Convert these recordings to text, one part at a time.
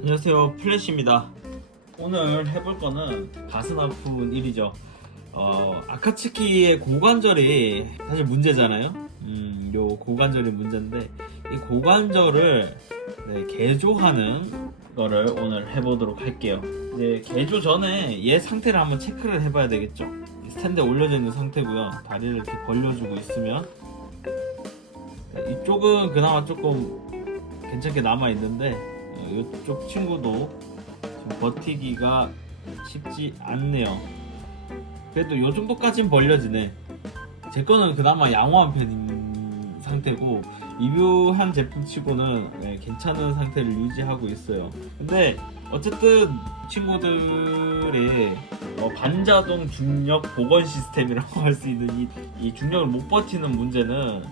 안녕하세요, 플래시입니다. 오늘 해볼 거는 가슴 아픈 일이죠. 아카츠키의 고관절이 사실 문제잖아요. 요 고관절이 문제인데 이 고관절을 개조하는 거를 오늘 해보도록 할게요. 이제 개조 전에 얘 상태를 한번 체크를 해봐야 되겠죠. 스탠드에 올려져 있는 상태고요. 다리를 이렇게 벌려주고 있으면 이쪽은 그나마 조금 괜찮게 남아 있는데 이쪽 친구도 지금 버티기가 쉽지 않네요. 그래도 이 정도까진 벌려지네. 제 거는 그나마 양호한 편인 상태고 리뷰한 제품 치고는 괜찮은 상태를 유지하고 있어요. 근데 어쨌든 친구들이 반자동 중력 복원 시스템이라고 할 수 있는 이 중력을 못 버티는 문제는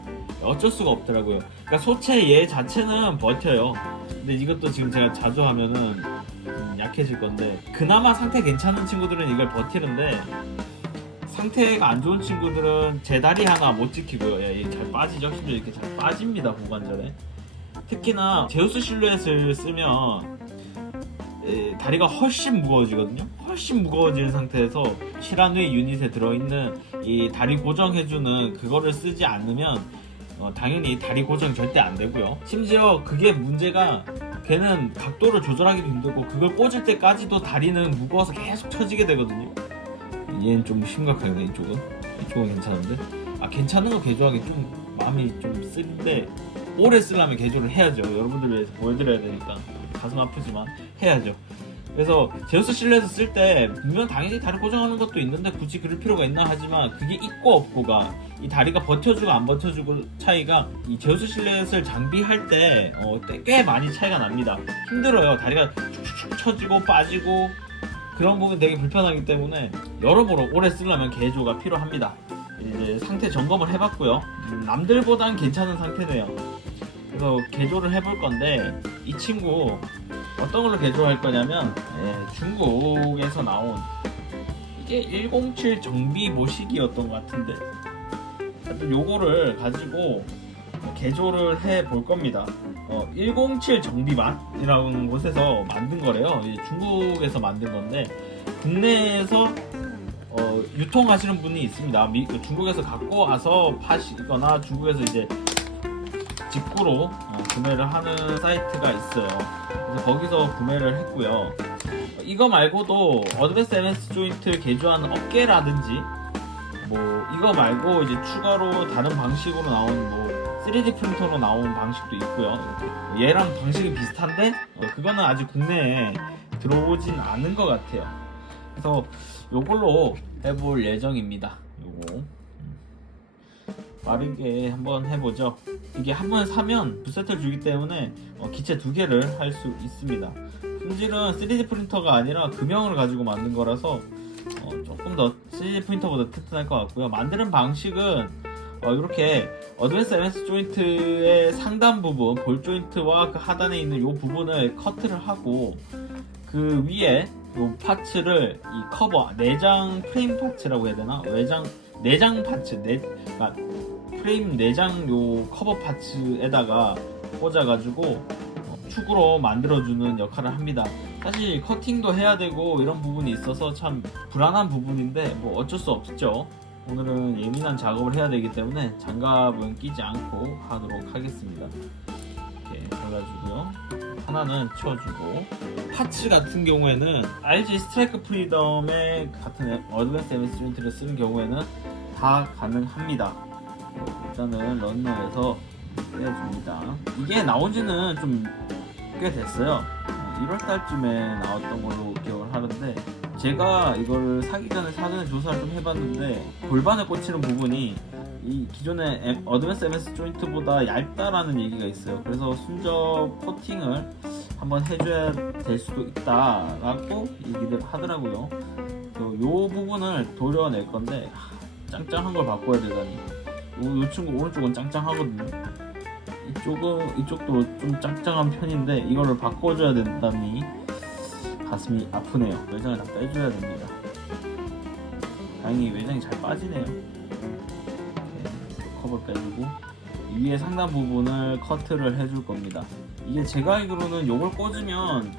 어쩔 수가 없더라고요. 그러니까 소체 얘 자체는 버텨요. 근데 이것도 지금 제가 자주 하면은 약해질 건데 그나마 상태 괜찮은 친구들은 이걸 버티는데 상태가 안 좋은 친구들은 제 다리 하나 못 지키고요. 얘 잘 빠지죠. 심지어 이렇게 잘 빠집니다, 고관절에. 특히나 제우스 실루엣을 쓰면 다리가 훨씬 무거워지거든요. 훨씬 무거워진 상태에서 실한의 유닛에 들어있는 이 다리 고정해주는 그거를 쓰지 않으면 당연히 다리 고정 절대 안 되고요. 심지어 그게 문제가 걔는 각도를 조절하기도 힘들고 그걸 꽂을 때까지도 다리는 무거워서 계속 처지게 되거든요. 얘는 좀 심각하네. 이쪽은 괜찮은데 괜찮은 거 개조하기 좀 마음이 좀 쓰는데 오래 쓰려면 개조를 해야죠. 여러분들 위해서 보여드려야 되니까 가슴 아프지만 해야죠. 그래서 제우스 실루엣을 쓸 때 분명 당연히 다리 고정하는 것도 있는데 굳이 그럴 필요가 있나 하지만 그게 있고 없고가 이 다리가 버텨주고 안 버텨주고 차이가 이 제우스 실루엣을 장비할 때 꽤 많이 차이가 납니다. 힘들어요. 다리가 축축축 처지고 빠지고 그런 부분 되게 불편하기 때문에 여러모로 오래 쓰려면 개조가 필요합니다. 이제 상태 점검을 해봤고요. 남들보단 괜찮은 상태네요. 그래서 개조를 해볼 건데 이 친구 어떤 걸로 개조할 거냐면 중국에서 나온 이게 107 정비 모시기였던 것 같은데 요거를 가지고 개조를 해 볼 겁니다. 107 정비만이라는 곳에서 만든 거래요. 중국에서 만든 건데 국내에서 유통하시는 분이 있습니다. 중국에서 갖고 와서 파시거나 중국에서 이제 직구로 구매를 하는 사이트가 있어요. 그래서 거기서 구매를 했고요. 이거 말고도 어드밴스 MS 조인트를 개조하는 업계라든지 이거 말고 이제 추가로 다른 방식으로 나온 3D 프린터로 나온 방식도 있고요. 얘랑 방식이 비슷한데 그거는 아직 국내에 들어오진 않은 것 같아요. 그래서 요걸로 해볼 예정입니다. 요거 빠르게 한번 해보죠. 이게 한번 사면 두 세트를 주기 때문에 기체 두 개를 할 수 있습니다. 품질은 3D 프린터가 아니라 금형을 가지고 만든 거라서 조금 더 3D 프린터보다 튼튼할 것 같고요. 만드는 방식은 이렇게 어드밴스 MS 조인트의 상단 부분, 볼 조인트와 그 하단에 있는 이 부분을 커트를 하고 그 위에 이 파츠를 이 커버, 내장 프레임 파츠라고 해야 되나? 내장 파츠, 프레임 내장 요 커버 파츠에다가 꽂아가지고 축으로 만들어주는 역할을 합니다. 사실 커팅도 해야 되고 이런 부분이 있어서 참 불안한 부분인데 어쩔 수 없죠. 오늘은 예민한 작업을 해야 되기 때문에 장갑은 끼지 않고 하도록 하겠습니다. 이렇게 잘라주고요. 하나는 치워주고 파츠 같은 경우에는 RG 스트라이크 프리덤의 같은 어드밴스 MS 조인트를 쓰는 경우에는 다 가능합니다. 일단은 런너에서 빼줍니다. 이게 나온지는 좀 꽤 됐어요. 1월달쯤에 나왔던 걸로 기억을 하는데 제가 이걸 사기 전에 사전에 조사를 좀 해봤는데 골반에 꽂히는 부분이 이 기존의 어드밴스 MS 조인트보다 얇다라는 얘기가 있어요. 그래서 순접 코팅을 한번 해줘야 될 수도 있다라고 얘기를 하더라고요. 요 부분을 도려낼 건데 짱짱한 걸 바꿔야 되다니. 요 친구 오른쪽은 짱짱하거든요. 이쪽도 좀 짱짱한 편인데 이거를 바꿔줘야 된다니 가슴이 아프네요. 외장을 다 빼줘야 됩니다. 다행히 외장이 잘 빠지네요. 커버 빼주고 위에 상단 부분을 커트를 해줄 겁니다. 이게 제가 알기로는 요걸 꽂으면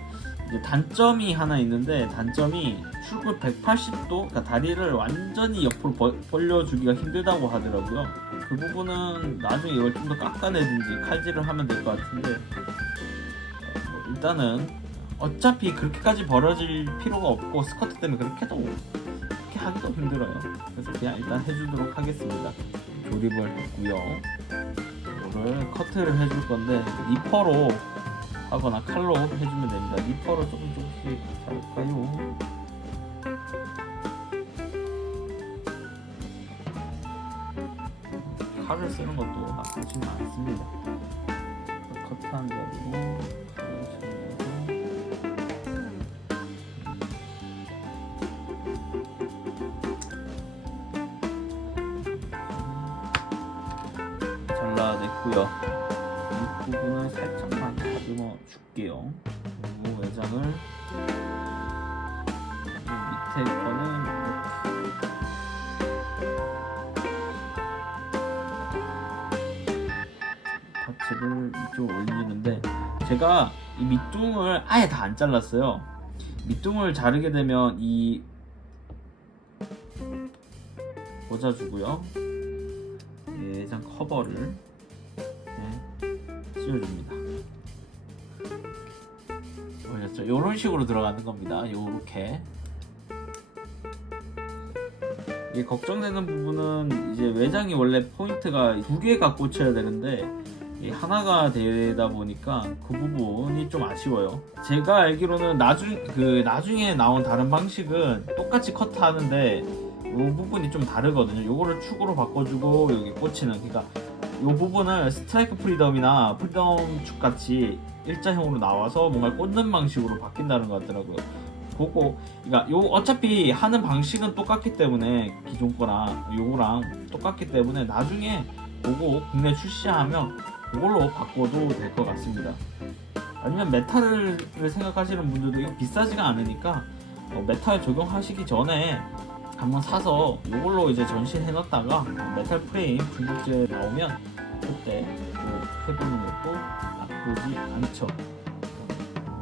이제 단점이 하나 있는데, 단점이 출구 180도, 그러니까 다리를 완전히 옆으로 벌려주기가 힘들다고 하더라고요. 그 부분은 나중에 이걸 좀 더 깎아내든지 칼질을 하면 될 것 같은데, 일단은 어차피 그렇게까지 벌어질 필요가 없고 스커트 때문에 그렇게 하기도 힘들어요. 그래서 그냥 일단 해주도록 하겠습니다. 조립을 했고요. 이거를 커트를 해줄 건데 니퍼로 하거나 칼로 해주면 됩니다. 니퍼로 조금씩 잡을까요? 칼을 쓰는 것도 나쁘지는 않습니다. 커트한 자리로 칼을 쳐내고 잘라냈고요. 이 부분을 살짝만 다듬어 줄게요. 그리고 외장을 밑에 거는 파츠를 이쪽으로 올리는데, 제가 이 밑둥을 아예 다 안 잘랐어요. 밑둥을 자르게 되면 이 꽂아주고요. 내장 커버를 씌워줍니다. 보셨죠? 이런 식으로 들어가는 겁니다. 요렇게. 이게 걱정되는 부분은 이제 외장이 원래 포인트가 2개가 꽂혀야 되는데 하나가 되다 보니까 그 부분이 좀 아쉬워요. 제가 알기로는 나중에 나온 다른 방식은 똑같이 커트하는데 이 부분이 좀 다르거든요. 요거를 축으로 바꿔주고 여기 꽂히는, 그러니까 이 부분을 스트라이크 프리덤이나 프리덤 축 같이 일자형으로 나와서 뭔가 꽂는 방식으로 바뀐다는 것 같더라고요. 그러니까 어차피 하는 방식은 똑같기 때문에 기존 거랑 요거랑 똑같기 때문에 나중에 보고 국내 출시하면 그걸로 바꿔도 될 것 같습니다. 아니면 메탈을 생각하시는 분들도 이거 비싸지가 않으니까 메탈 적용하시기 전에 한번 사서 이걸로 이제 전시해 놨다가 메탈 프레임 중국제 나오면 그때 또 해보는 것도 나쁘지 않죠.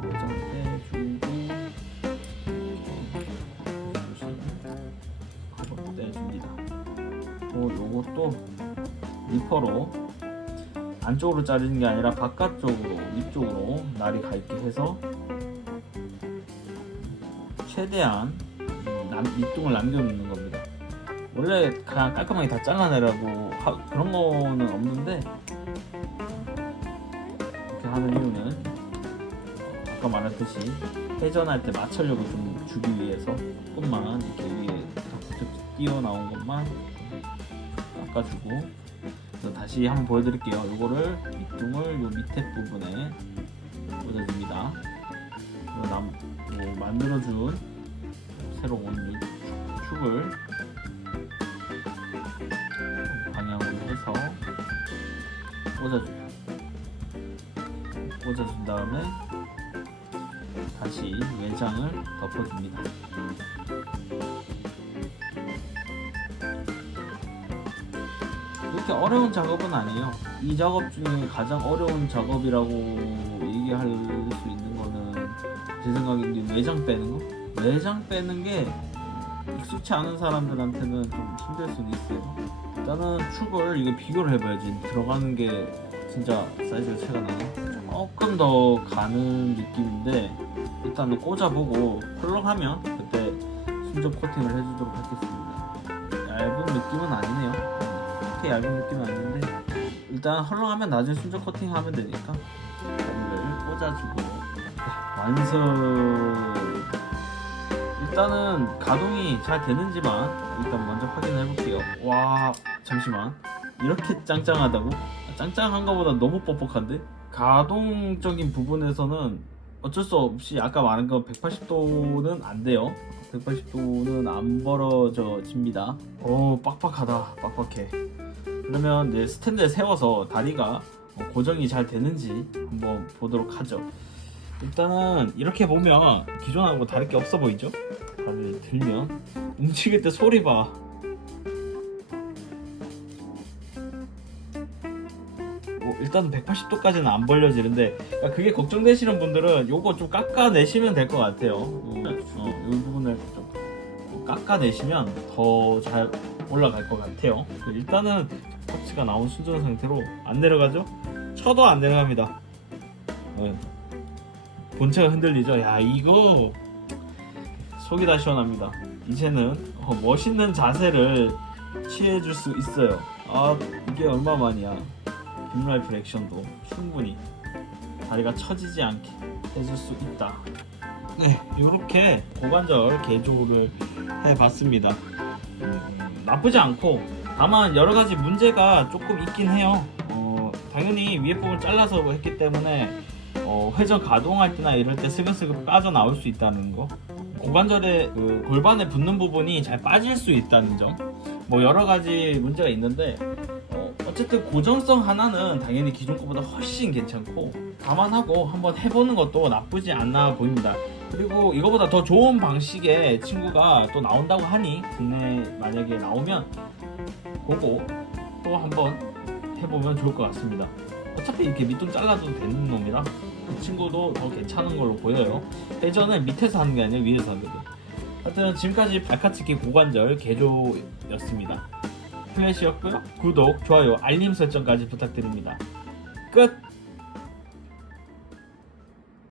고정 떼주고 커버 떼줍니다. 요것도 리퍼로 안쪽으로 자르는 게 아니라 바깥쪽으로, 위쪽으로 날이 가 있게 해서 최대한 밑둥을 남겨놓는 겁니다. 원래 그냥 깔끔하게 다 잘라내라고 그런 거는 없는데, 이렇게 하는 이유는 아까 말했듯이 회전할 때 마찰력을 좀 주기 위해서 조금만 이렇게 위에 띄어나온 것만 깎아주고, 다시 한번 보여드릴게요. 이거를 밑둥을 요 밑에 부분에 꽂아줍니다. 만들어준 새로운 축을 방향으로 해서 꽂아준 다음에 다시 외장을 덮어줍니다. 그렇게 어려운 작업은 아니에요. 이 작업 중에 가장 어려운 작업이라고 얘기할 수 있는 거는 제 생각엔 외장 빼는 거? 외장 빼는 게 익숙치 않은 사람들한테는 좀 힘들 수는 있어요. 일단은 축을 이거 비교를 해봐야지 들어가는 게 진짜 사이즈가 차이가 나요. 조금 더 가는 느낌인데 일단은 꽂아보고 펄럭하면 그때 순접 코팅을 해주도록 하겠습니다. 얇은 느낌은 아니네요. 그렇게 얇은 느낌은 아닌데 일단 헐렁하면 나중에 순접 코팅하면 되니까 다리를 꽂아주고 완성. 일단은 가동이 잘 되는지만 일단 먼저 확인을 해볼게요. 와, 잠시만, 이렇게 짱짱하다고? 짱짱한 거보다 너무 뻑뻑한데? 가동적인 부분에서는 어쩔 수 없이 아까 말한 거 180도는 안 돼요. 180도는 안 벌어집니다. 오, 빡빡하다. 빡빡해. 그러면 이제 스탠드에 세워서 다리가 고정이 잘 되는지 한번 보도록 하죠. 일단은 이렇게 보면 기존하고 다를 게 없어 보이죠? 다리를 들면 움직일 때 소리 봐. 일단 일단 180도까지는 안 벌려지는데, 그러니까 그게 걱정되시는 분들은 요거 좀 깎아내시면 될 것 같아요. 이 부분을 좀 깎아내시면 더 잘 올라갈 것 같아요. 일단은 터치가 나온 순정 상태로 안 내려가죠? 쳐도 안 내려갑니다. 본체가 흔들리죠? 야, 이거 속이 다 시원합니다. 이제는 멋있는 자세를 취해줄 수 있어요. 아, 이게 얼마만이야. 빔라이플 액션도 충분히 다리가 처지지 않게 해줄 수 있다. 네, 이렇게 고관절 개조를 해봤습니다. 나쁘지 않고, 다만 여러가지 문제가 조금 있긴 해요. 당연히 위에 부분 잘라서 했기 때문에 회전 가동할 때나 이럴 때 슬금슬금 빠져나올 수 있다는 거, 고관절에 그 골반에 붙는 부분이 잘 빠질 수 있다는 점, 뭐 여러가지 문제가 있는데, 어쨌든 고정성 하나는 당연히 기존 거보다 훨씬 괜찮고, 감안하고 한번 해보는 것도 나쁘지 않아 보입니다. 그리고 이거보다 더 좋은 방식의 친구가 또 나온다고 하니, 국내 만약에 나오면 보고 또 한번 해보면 좋을 것 같습니다. 어차피 이렇게 밑돈 잘라도 되는 놈이라 그 친구도 더 괜찮은 걸로 보여요. 회전은 밑에서 하는 게 아니라 위에서 하거든. 하여튼 지금까지 발카츠키 고관절 개조였습니다. 플래시였고요. 구독, 좋아요, 알림 설정까지 부탁드립니다. 끝!